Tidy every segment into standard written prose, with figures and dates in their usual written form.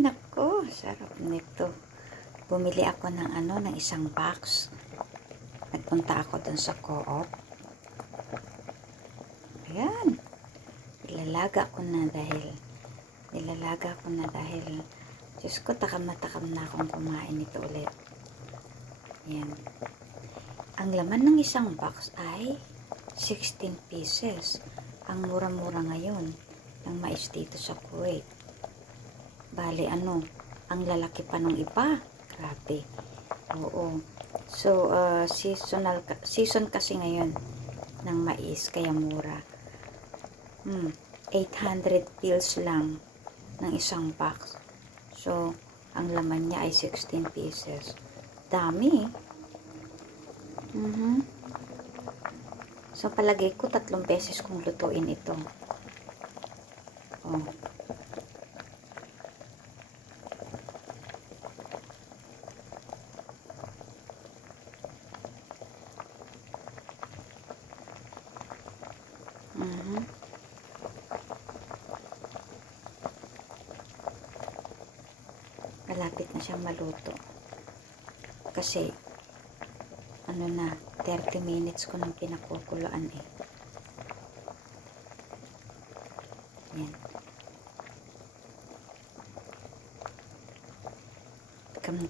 nako, sarap nito. Bumili ako ng ng isang box. Nagpunta ako dun sa Co-op. Ayan. Nilalaga ko na dahil Diyos ko, takam na akong kumain nito ulit. Ayan. Ang laman ng isang box ay 16 pieces. Ang mura-mura ngayon ng mais dito sa Kuwait. Bali, ang lalaki pa ng iba. Grabe. Oo. So, season kasi ngayon ng mais, kaya mura. 800 pills lang ng isang box. So, ang laman niya ay 16 pieces. Dami. So, palagay ko 3 beses kong lutuin ito. Oh. Malapit na siyang maluto. Kasi, 30 minutes ko nang pinakukuluan eh. Yan.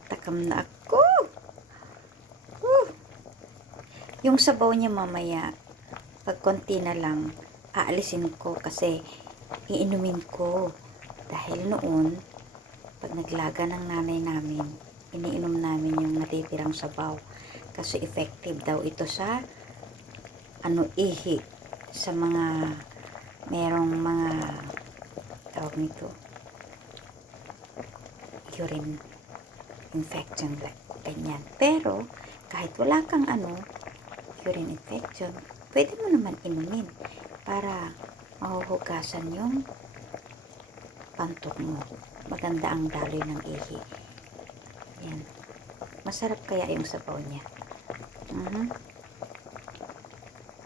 Takam na ako. Yung sabaw niya mamaya, pag konti na lang, aalisin ko kasi iinumin ko. Dahil noon, pag naglaga ng nanay namin, iniinom namin yung natitirang sabaw. Kasi effective daw ito sa ihi. Sa merong mga tawag nito, urine infection, ganyan. Pero, kahit wala kang urine infection, pwede mo naman inumin para mahuhugasan yung pantok mo. Maganda ang daloy ng ihi. Yan. Masarap kaya yung sabaw niya.